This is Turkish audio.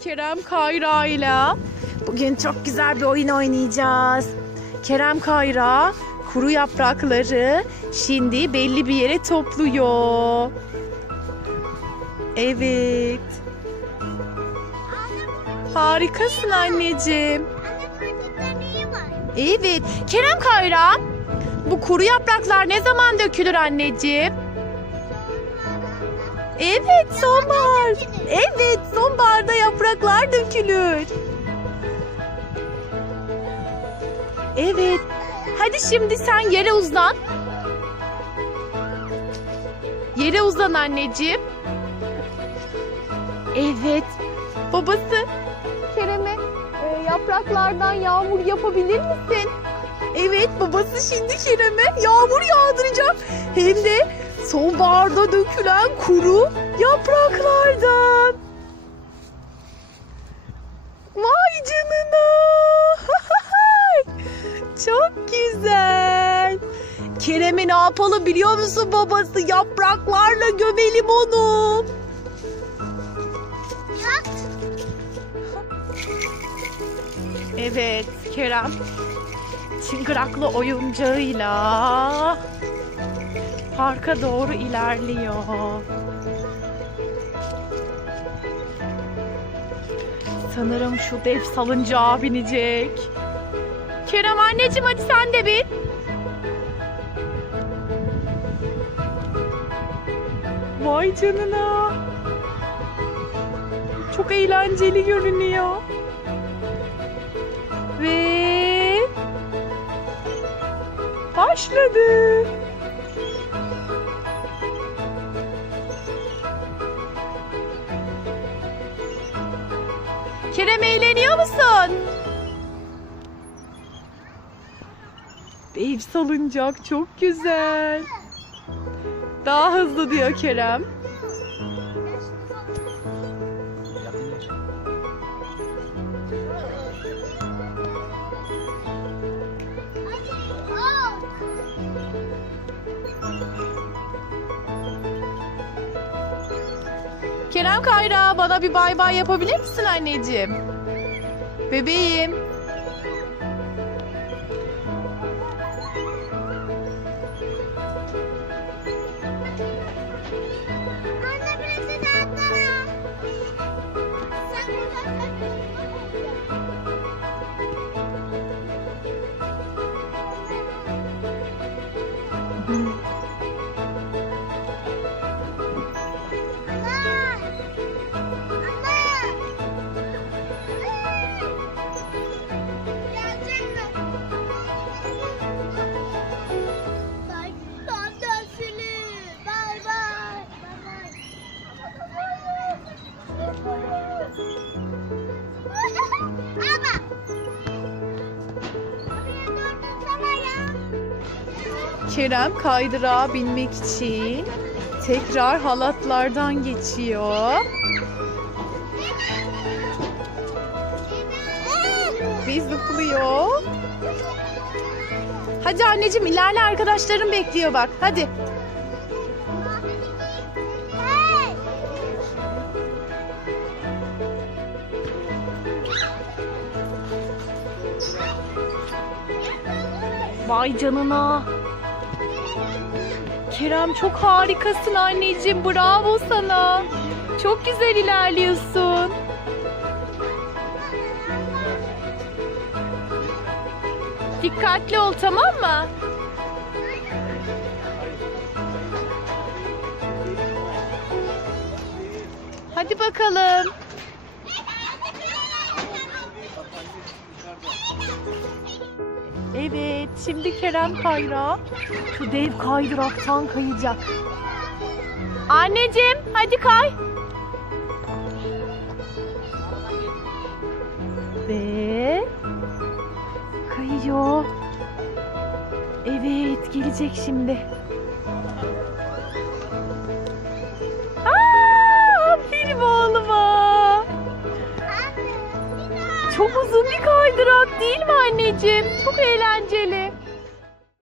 Kerem Kayra ile bugün çok güzel bir oyun oynayacağız. Kerem Kayra kuru yaprakları şimdi belli bir yere topluyor. Evet. Harikasın anneciğim. Evet. Kerem Kayra bu kuru yapraklar ne zaman dökülür anneciğim? Evet sonbahar. Evet sonbaharda yapraklar dökülür. Evet. Hadi şimdi sen yere uzan. Yere uzan anneciğim. Evet. Babası Kerem'e e, yapraklardan yağmur yapabilir misin? Evet babası şimdi Kerem'e yağmur yağdıracak. Hem de sonbaharda dökülen kuru yapraklardan. Vay canına. Çok güzel. Kerem'e ne yapalım biliyor musun babası? Yapraklarla gömelim onu. Evet Kerem çıngıraklı oyuncağıyla parka doğru ilerliyor. Sanırım şu dev salıncağa binecek. Kerem anneciğim hadi sen de bin. Vay canına. Çok eğlenceli görünüyor. Ve başladı. Kerem eğleniyor musun? Ev salıncak çok güzel. Daha hızlı diyor Kerem. Kerem Kayra bana bir bay bay yapabilir misin anneciğim? Bebeğim. Anne birisi de atlara. Sen Kerem kaydırağa binmek için tekrar halatlardan geçiyor. Ve zıplıyor. Hadi anneciğim ilerle arkadaşlarım bekliyor bak. Hadi. Vay canına. Kerem çok harikasın anneciğim. Bravo sana. Çok güzel ilerliyorsun. Dikkatli ol tamam mı? Hadi bakalım. Evet, şimdi Kerem Kayra şu dev kaydıraktan kayacak. Anneciğim, hadi kay. Ve kayıyor. Evet, gelecek şimdi. Anneciğim? Çok eğlenceli.